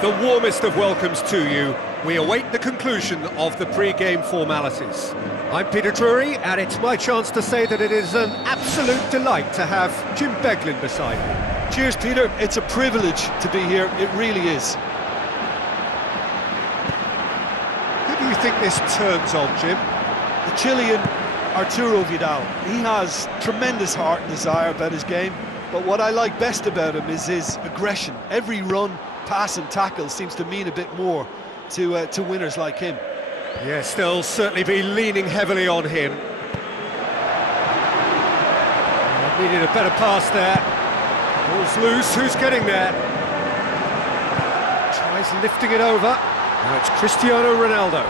The warmest of welcomes to you. We await the conclusion of the pre-game formalities. I'm Peter Drury, and it's my chance to say that it is an absolute delight to have Jim Beglin beside me. Cheers, Peter. It's a privilege to be here. It really is. Who do you think this turns on, Jim? The Chilean Arturo Vidal. He has tremendous heart and desire about his game, but what I like best about him is his aggression. Every run, pass and tackle seems to mean a bit more to winners like him. Yes, they'll certainly be leaning heavily on him. Needed a better pass there. Ball's loose, who's getting there? Tries lifting it over. Now it's Cristiano Ronaldo.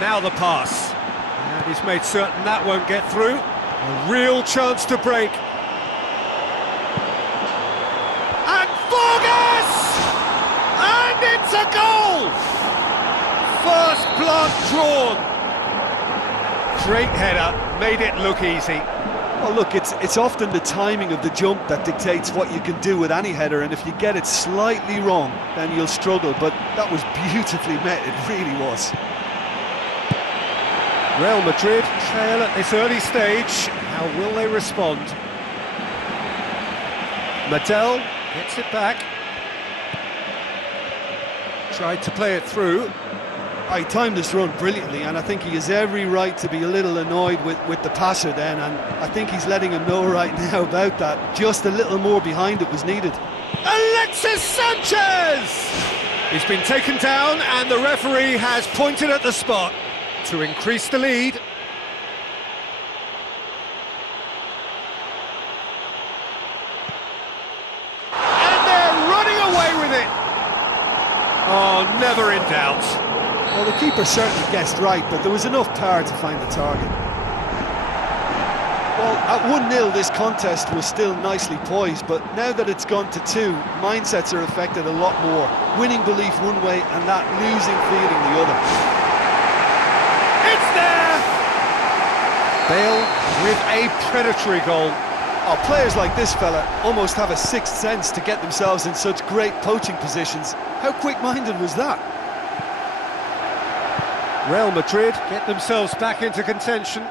Now the pass, and he's made certain that won't get through. A real chance to break. And Vargas! And it's a goal! First blood drawn. Great header, made it look easy. Well, look, it's often the timing of the jump that dictates what you can do with any header, and if you get it slightly wrong, then you'll struggle, but that was beautifully met, it really was. Real Madrid trail at this early stage. How will they respond? Madel gets it back. Tried to play it through. I timed this run brilliantly, and I think he has every right to be a little annoyed with the passer then, and I think he's letting him know right now about that. Just a little more behind it was needed. Alexis Sanchez! He's been taken down, and the referee has pointed at the spot to increase the lead. And they're running away with it. Oh, never in doubt. Well, the keeper certainly guessed right, but there was enough power to find the target. Well, at 1-0 this contest was still nicely poised, but now that it's gone to 2, mindsets are affected a lot more. Winning belief one way and that losing feeling the other. Bale with a predatory goal. Oh, players like this fella almost have a sixth sense to get themselves in such great poaching positions. How quick-minded was that? Real Madrid get themselves back into contention.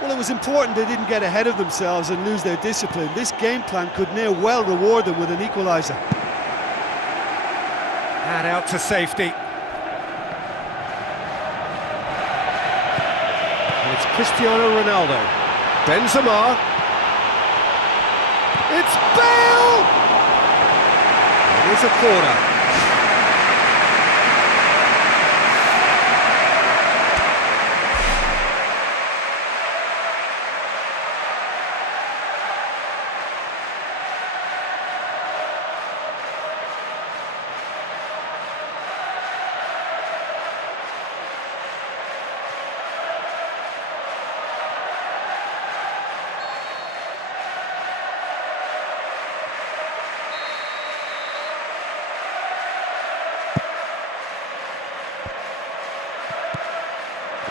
Well, it was important they didn't get ahead of themselves and lose their discipline. This game plan could now well reward them with an equaliser. And out to safety. It's Cristiano Ronaldo. Benzema. It's Bale! It is a corner.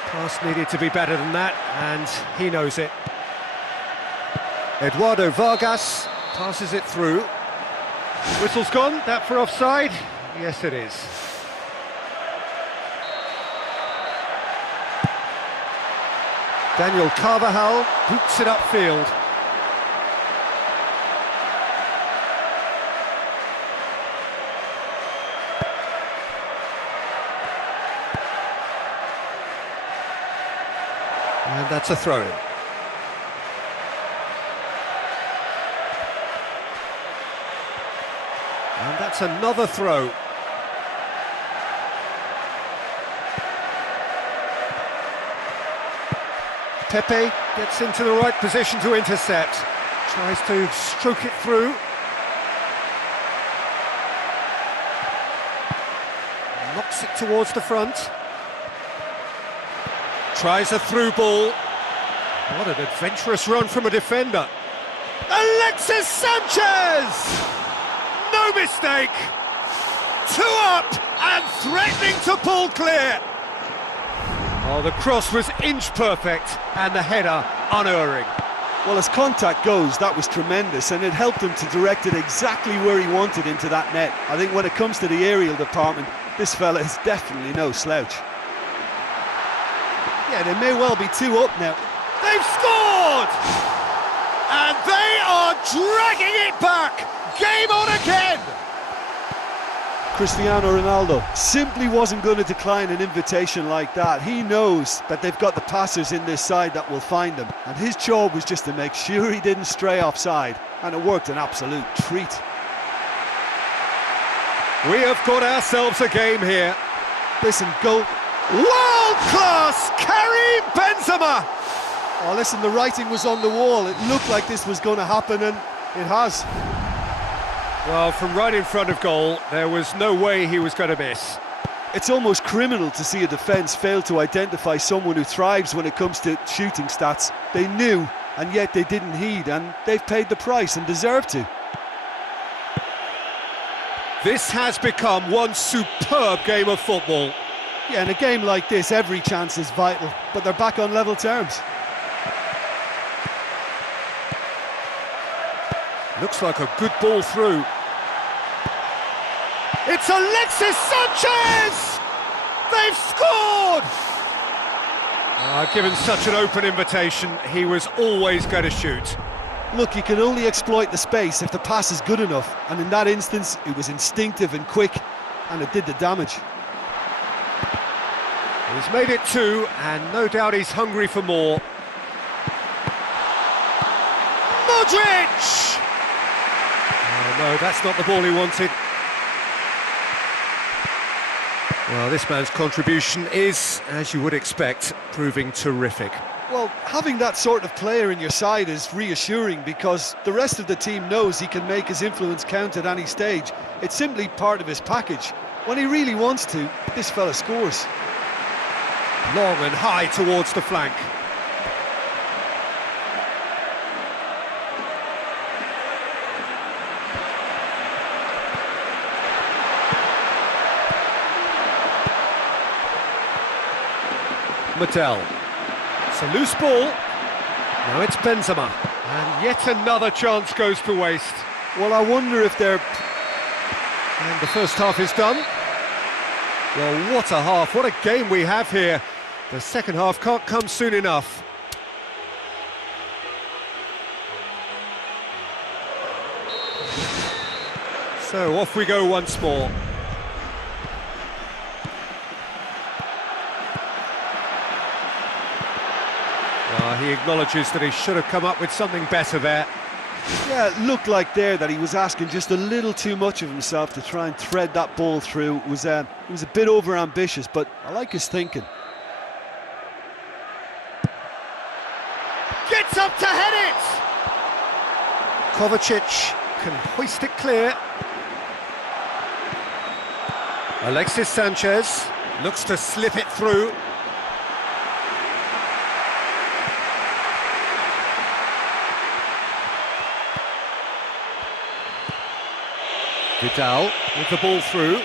Pass needed to be better than that, and he knows it. Eduardo Vargas passes it through. Whistle's gone, that for offside? Yes, it is. Daniel Carvajal boots it upfield. And that's a throw-in. And that's another throw. Pepe gets into the right position to intercept. Tries to stroke it through. Knocks it towards the front. Tries a through ball. What an adventurous run from a defender. Alexis Sanchez! No mistake! Two up and threatening to pull clear! Oh, the cross was inch perfect and the header unerring. Well, as contact goes, that was tremendous, and it helped him to direct it exactly where he wanted into that net. I think when it comes to the aerial department, this fella is definitely no slouch. Yeah, they may well be two up now. They've scored! And they are dragging it back! Game on again! Cristiano Ronaldo simply wasn't going to decline an invitation like that. He knows that they've got the passers in this side that will find him, and his job was just to make sure he didn't stray offside, and it worked an absolute treat. We have got ourselves a game here. Listen, goal. World-class Karim Benzema! Oh, listen, the writing was on the wall. It looked like this was going to happen, and it has. Well, from right in front of goal, there was no way he was going to miss. It's almost criminal to see a defence fail to identify someone who thrives when it comes to shooting stats. They knew, and yet they didn't heed, and they've paid the price and deserve to. This has become one superb game of football. Yeah, in a game like this, every chance is vital, but they're back on level terms. Looks like a good ball through. It's Alexis Sanchez! They've scored! Given such an open invitation, he was always going to shoot. Look, you can only exploit the space if the pass is good enough, and in that instance, it was instinctive and quick, and it did the damage. He's made it two, and no doubt he's hungry for more. Modric! Oh no, that's not the ball he wanted. Well, this man's contribution is, as you would expect, proving terrific. Well, having that sort of player in your side is reassuring because the rest of the team knows he can make his influence count at any stage. It's simply part of his package. When he really wants to, this fella scores. Long and high towards the flank. Mattel. It's a loose ball. Now it's Benzema. And yet another chance goes to waste. Well, I wonder if they're... And the first half is done. Well, what a half, what a game we have here. The second half can't come soon enough. So off we go once more. He acknowledges that he should have come up with something better there. Yeah, it looked like there that he was asking just a little too much of himself to try and thread that ball through. It was a bit over-ambitious, but I like his thinking. Gets up to head it! Kovacic can hoist it clear. Alexis Sanchez looks to slip it through. Vidal with the ball through.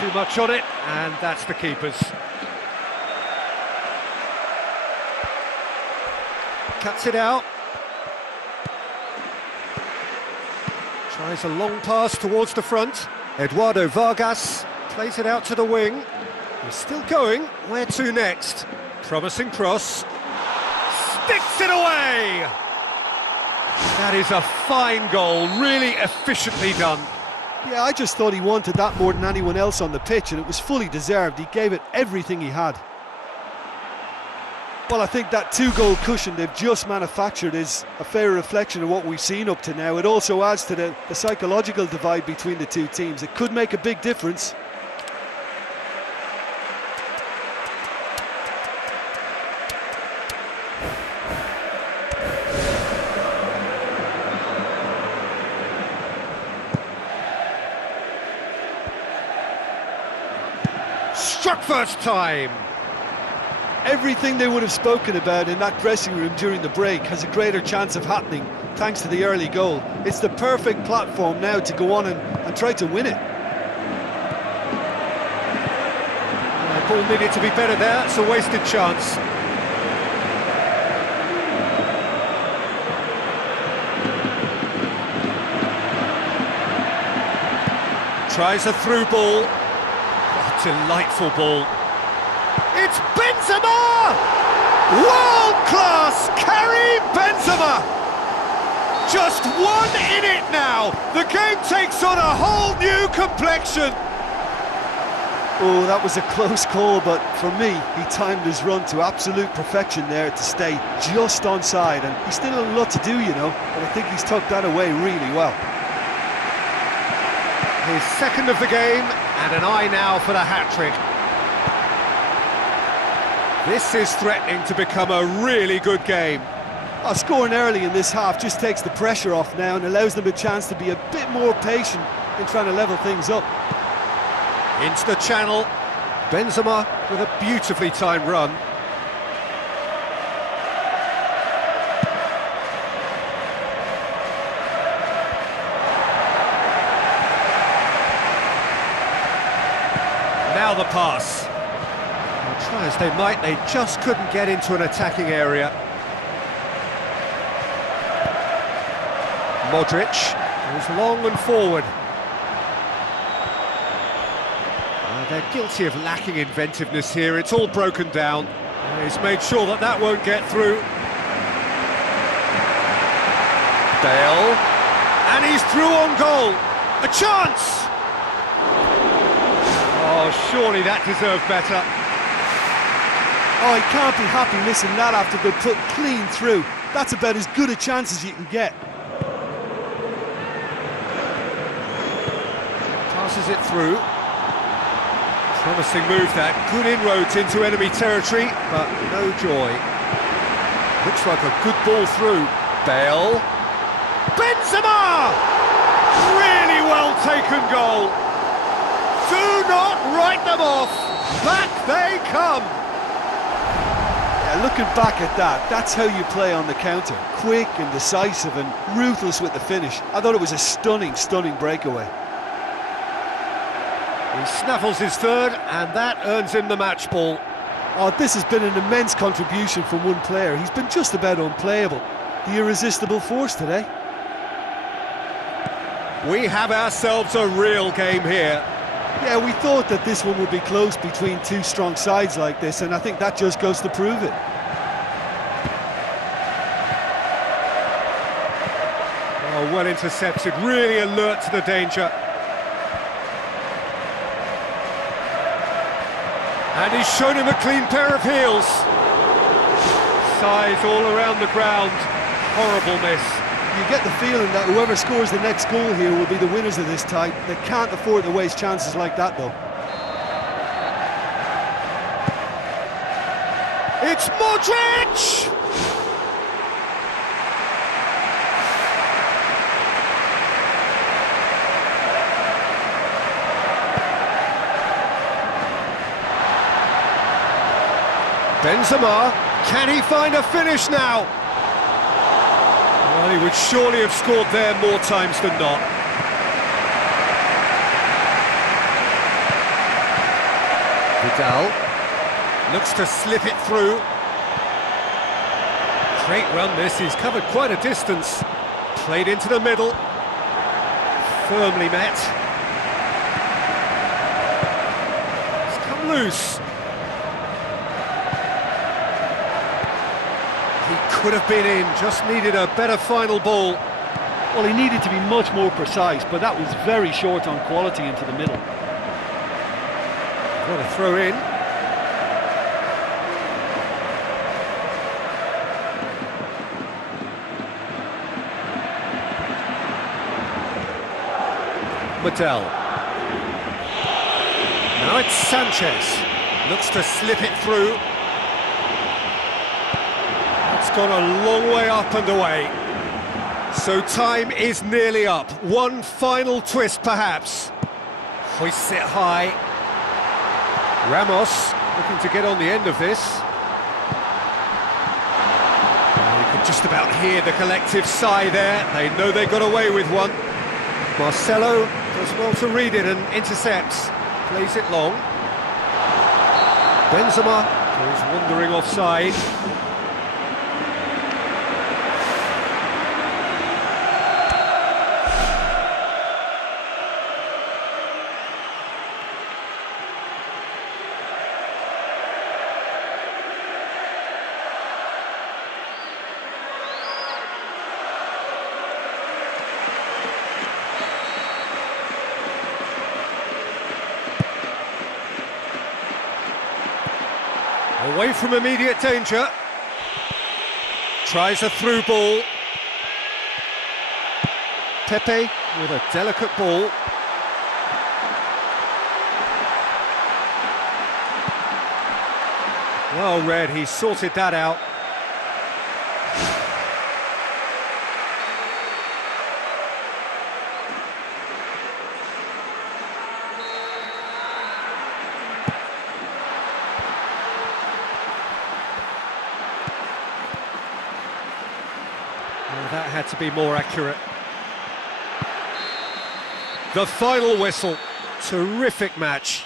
Too much on it, and that's the keeper's. Cuts it out. Tries a long pass towards the front. Eduardo Vargas plays it out to the wing. He's still going. Where to next? Promising cross. Sticks it away! That is a fine goal, really efficiently done. Yeah, I just thought he wanted that more than anyone else on the pitch, and it was fully deserved. He gave it everything he had. Well, I think that two-goal cushion they've just manufactured is a fair reflection of what we've seen up to now. It also adds to the psychological divide between the two teams. It could make a big difference. Struck first time. Everything they would have spoken about in that dressing room during the break has a greater chance of happening thanks to the early goal. It's the perfect platform now to go on and try to win it. The ball needed to be better there, it's a wasted chance. Tries a through ball. Oh, delightful ball. It's Benzema! World-class Karim Benzema! Just one in it now. The game takes on a whole new complexion. Oh, that was a close call, but for me, he timed his run to absolute perfection there to stay just onside, and he's still a lot to do, you know, but I think he's tucked that away really well. His second of the game, and an eye now for the hat-trick. This is threatening to become a really good game. Scoring early in this half just takes the pressure off now and allows them a chance to be a bit more patient in trying to level things up. Into the channel, Benzema with a beautifully timed run. Now the pass. Well, try as they might, they just couldn't get into an attacking area. Modric goes long and forward. They're guilty of lacking inventiveness here, it's all broken down. He's made sure that that won't get through. Bale, and he's through on goal. A chance! Oh, surely that deserved better. Oh, he can't be happy missing that after being put clean through. That's about as good a chance as you can get. Passes it through. Promising move that, good inroads into enemy territory, but no joy. Looks like a good ball through. Bale. Benzema! Really well taken goal. Do not write them off. Back they come. Yeah, looking back at that, that's how you play on the counter. Quick and decisive and ruthless with the finish. I thought it was a stunning, stunning breakaway. He snaffles his third, and that earns him the match ball. Oh, this has been an immense contribution from one player. He's been just about unplayable. The irresistible force today. We have ourselves a real game here. Yeah, we thought that this one would be close between two strong sides like this, and I think that just goes to prove it. Oh, well intercepted, really alert to the danger. And he's shown him a clean pair of heels. Size all around the ground. Horrible miss. You get the feeling that whoever scores the next goal here will be the winners of this tie. They can't afford to waste chances like that, though. It's Modric! Benzema, can he find a finish now? Well, he would surely have scored there more times than not. Vidal looks to slip it through. Great run this, he's covered quite a distance. Played into the middle. Firmly met. It's come loose. Could have been in, just needed a better final ball. Well, he needed to be much more precise, but that was very short on quality into the middle. What a throw in. Vidal. Now it's Sanchez. Looks to slip it through. Gone a long way up and away. So time is nearly up. One final twist perhaps. Hoists it high. Ramos looking to get on the end of this. just about hear the collective sigh there. They know they got away with one. Marcelo does well to read it and intercepts. Plays it long. Benzema goes wandering offside. Away from immediate danger. Tries a through ball. Pepe with a delicate ball. Well read, he sorted that out. Well, that had to be more accurate. The final whistle. Terrific match.